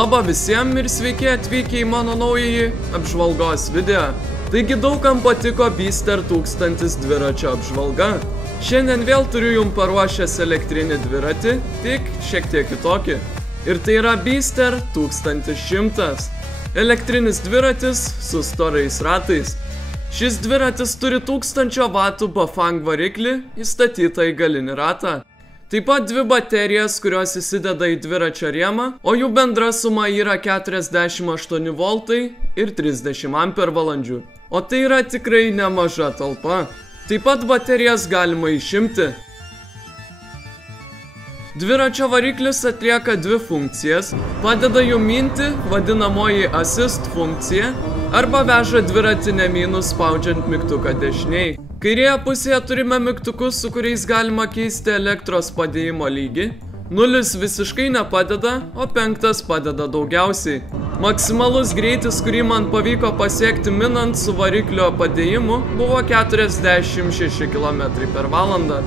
Labą visiems ir sveiki atvykę į mano naująjį apžvalgos video. Taigi daugam patiko Beaster 1000 dviračio apžvalga. Šiandien vėl turiu jums paruošęs elektrinį dviratį, tik šiek tiek kitokį. Ir tai yra Beaster 1100. Elektrinis dviratis su storais ratais. Šis dviratis turi 1000 vatų Bafang variklį įstatytą į galinį ratą. Taip pat 2 baterijas, kurios įsideda į dviračio rėmą, o jų bendra suma yra 48 voltai ir 30 ampervalandžių. O tai yra tikrai nemaža talpa. Taip pat baterijas galima išimti. Dviračio variklis atlieka 2 funkcijas, padeda jum minti, vadinamoji assist funkcija, arba veža dviratį nemynus spaudžiant mygtuką dešiniai. Kairėje pusėje turime mygtukus, su kuriais galima keisti elektros padėjimo lygį. 0 visiškai nepadeda, o 5 padeda daugiausiai. Maksimalus greitis, kurį man pavyko pasiekti minant su variklio padėjimu, buvo 46 km/h.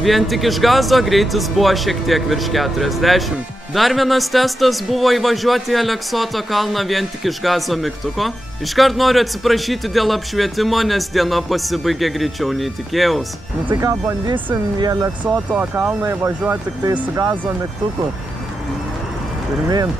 Vien tik iš gazo greitis buvo šiek tiek virš 40. Dar vienas testas buvo įvažiuoti į Aleksoto kalną vien tik iš gazo mygtuko. Iškart noriu atsiprašyti dėl apšvietimo, nes diena pasibaigė greičiau nei tikėjaus. Nu tai ką, bandysim į Aleksoto kalną įvažiuoti tik tai su gazo mygtuku. Pirmin.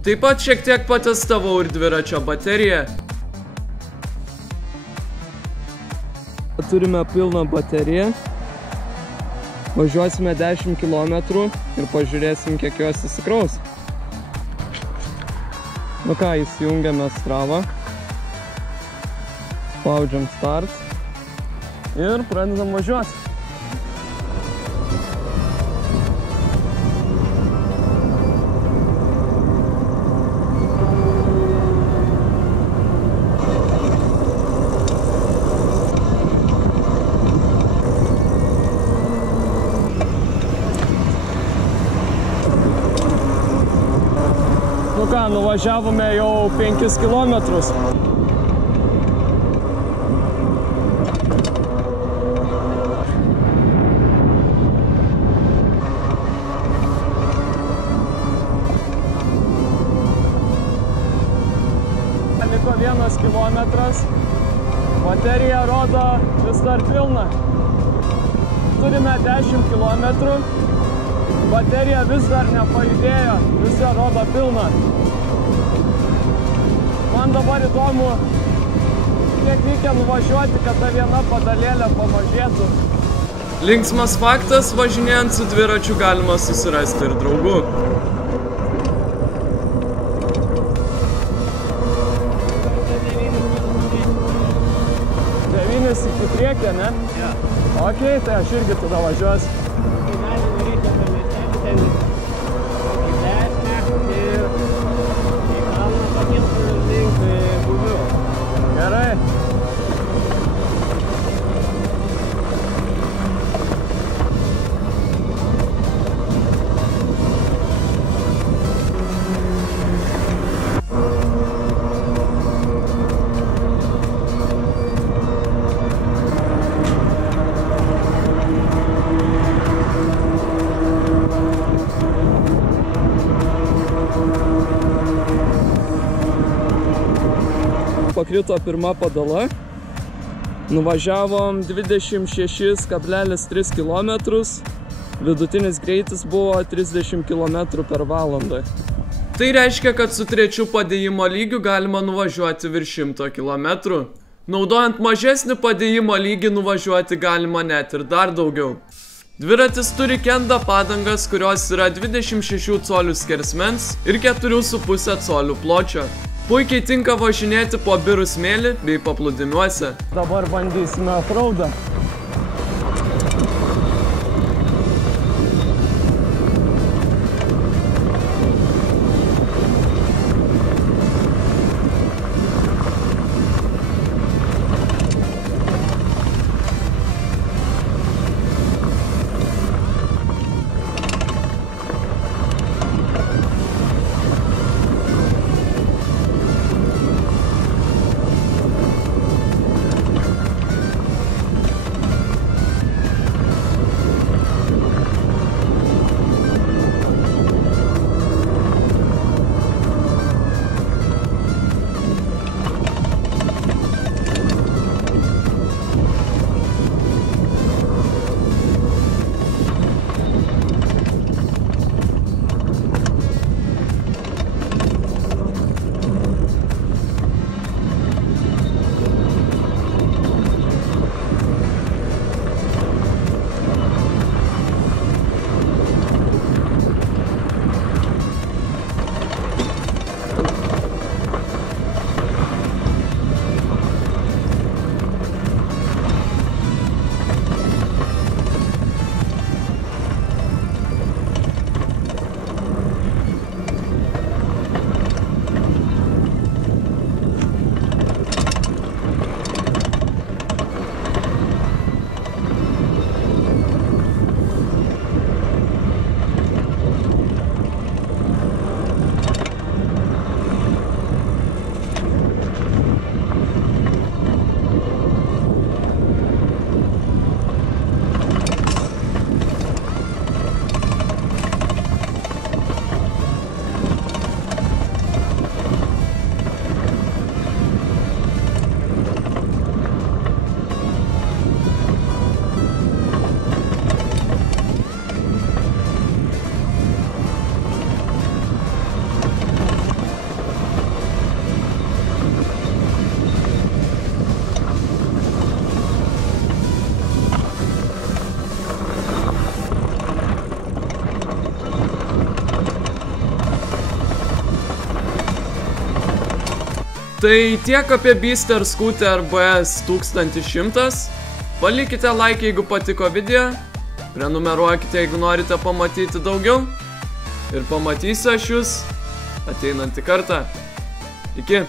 Taip pat šiek tiek patestavau ir dviračio bateriją. Turime pilną bateriją. Važiuosime 10 km ir pažiūrėsim, kiek jos įsikraus. Nu ką, įsijungiame Stravą. Spaudžiam start ir pradedam važiuoti. Nu ką, nuvažiavome jau 5 kilometrus. Liko 1 kilometras. Baterija rodo vis dar pilna. Turime 10 kilometrų. Baterija vis dar nepajudėjo, vis dar rodo pilną. Man dabar įdomu, kiek reikia nuvažiuoti, kad ta viena padalėlė pamažėtų. Linksmas faktas, važinėjant su dviračiu galima susirasti ir draugų. Devynis iki priekį, ne? Jo. Okei, tai aš irgi tada važiuosiu. Gerai. pakrito pirma padala. Nuvažiavom 26,3 km. Vidutinis greitis buvo 30 km per valandą. Tai reiškia, kad su trečiu padėjimo lygiu galima nuvažiuoti virš 100 km. Naudojant mažesnį padėjimo lygį nuvažiuoti galima net ir dar daugiau. Dviratis turi kenda padangas, kurios yra 26 colių skersmens ir 4,5 colių pločio. Puikiai tinka važinėti po birų smėlį bei paplūdimiuose. Dabar bandysime offroadą. Tai tiek apie Beaster Scooter BS 1100. Palikite like, jeigu patiko video. Prenumeruokite, jeigu norite pamatyti daugiau. Ir pamatysiu aš jūs ateinantį kartą. Iki.